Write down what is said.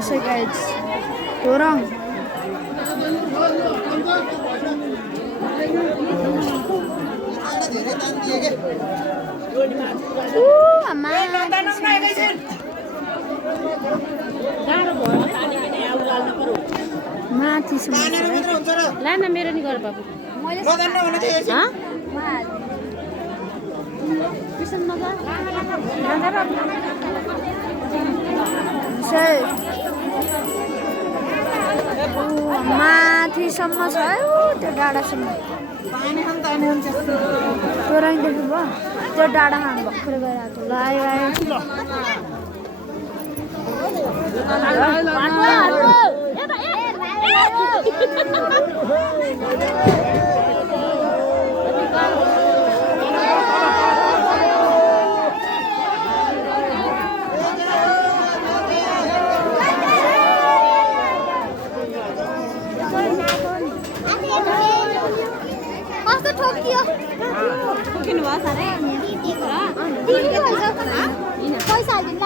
यसै गाइज तोरङ माथिसम्म ला न मेरो नि गर बाबु माथिसम्म छ त्यो डाँडासम्म तोरङदेखि भयो त्यो डाँडामा हामी भर्खर गइरहेको कस्तो ठोकियो ठोकिनु भयो साह्रै पैसा